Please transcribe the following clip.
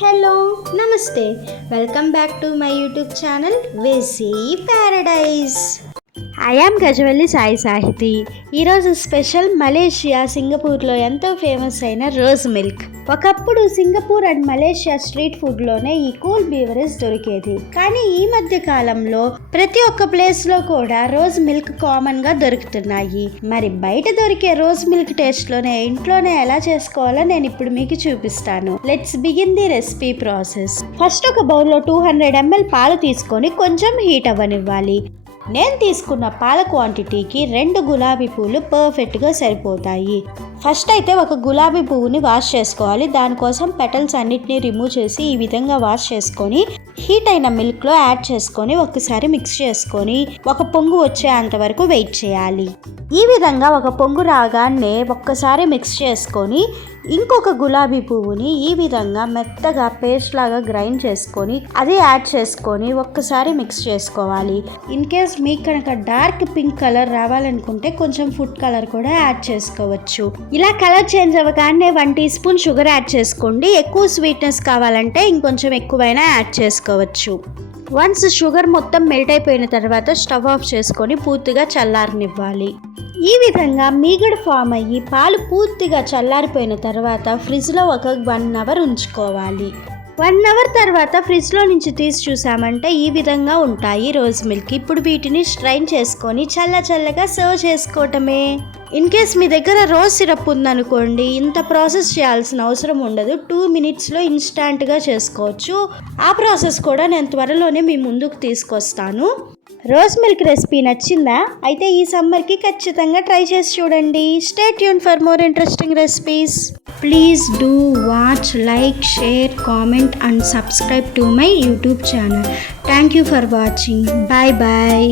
Hello నమస్తే welcome back to my YouTube channel వేసీ paradise. I am Gajavalli Sai Sahiti. ఈరోజు special Malaysia సింగపూర్లో ఎంతో ఫేమస్ అయిన రోజ్ మిల్క్. ఒకప్పుడు సింగపూర్ అండ్ మలేషియా స్ట్రీట్ ఫుడ్లోనే ఈ కూల్ బీవరేజ్ దొరికేది. కానీ ఈ మధ్య కాలంలో ప్రతి ఒక్క ప్లేస్లో కూడా రోజ్ మిల్క్ కామన్గా దొరుకుతున్నాయి. మరి బయట దొరికే రోజ్ మిల్క్ టేస్ట్లోనే ఇంట్లోనే ఎలా చేసుకోవాలో నేను ఇప్పుడు మీకు చూపిస్తాను. Let's begin the recipe process. First ఒక బౌల్లో 200 ml పాలు తీసుకొని కొంచెం హీట్ అవ్వనివ్వాలి. నేను తీసుకున్న పాల క్వాంటిటీకి 2 గులాబీ పూలు పర్ఫెక్ట్గా సరిపోతాయి. ఫస్ట్ అయితే ఒక గులాబీ పువ్వుని వాష్ చేసుకోవాలి. దానికోసం పెటల్స్ అన్నిటినీ రిమూవ్ చేసి ఈ విధంగా వాష్ చేసుకొని హీట్ అయిన మిల్క్లో యాడ్ చేసుకొని ఒకసారి మిక్స్ చేసుకొని ఒక పొంగు వచ్చేంత వరకు వెయిట్ చేయాలి. ఈ విధంగా ఒక పొంగు రాగానే ఒక్కసారి మిక్స్ చేసుకొని ఇంకొక గులాబీ పువ్వుని ఈ విధంగా మెత్తగా పేస్ట్ లాగా గ్రైండ్ చేసుకొని అది యాడ్ చేసుకొని ఒక్కసారి మిక్స్ చేసుకోవాలి. ఇన్ కేస్ మీకు కనుక డార్క్ పింక్ కలర్ రావాలనుకుంటే కొంచెం ఫుడ్ కలర్ కూడా యాడ్ చేసుకోవచ్చు. ఇలా కలర్ చేంజ్ అవ్వగానే 1 టీ స్పూన్ షుగర్ యాడ్ చేసుకోండి. ఎక్కువ స్వీట్నెస్ కావాలంటే ఇంకొంచెం ఎక్కువైనా యాడ్ చేసుకోవచ్చు. వన్స్ షుగర్ మొత్తం మెల్ట్ అయిపోయిన తర్వాత స్టవ్ ఆఫ్ చేసుకొని పూర్తిగా చల్లారనివ్వాలి. ఈ విధంగా మీగడ ఫామ్ అయ్యి పాలు పూర్తిగా చల్లారిపోయిన తర్వాత ఫ్రిడ్జ్లో ఒక 1 అవర్ ఉంచుకోవాలి. 1 అవర్ తర్వాత ఫ్రిడ్జ్లో నుంచి తీసి చూసామంటే ఈ విధంగా ఉంటాయి రోజ్ మిల్క్. ఇప్పుడు వీటిని స్ట్రైన్ చేసుకొని చల్లగా సర్వ్ చేసుకోవటమే. ఇన్ కేస్ మీ దగ్గర రోజ్ సిరప్ ఉందనుకోండి, ఇంత ప్రాసెస్ చేయాల్సిన అవసరం ఉండదు. 2 మినిట్స్లో ఇన్స్టాంట్గా చేసుకోవచ్చు. ఆ ప్రాసెస్ కూడా నేను త్వరలోనే మీ ముందుకు తీసుకొస్తాను. రోజ్ మిల్క్ రెసిపీ నచ్చిందా? అయితే ఈ సమ్మర్కి ఖచ్చితంగా ట్రై చేసి చూడండి. Stay tune for more interesting recipes. Please do watch, like, share, comment and subscribe to my YouTube channel. Thank you for watching. Bye bye.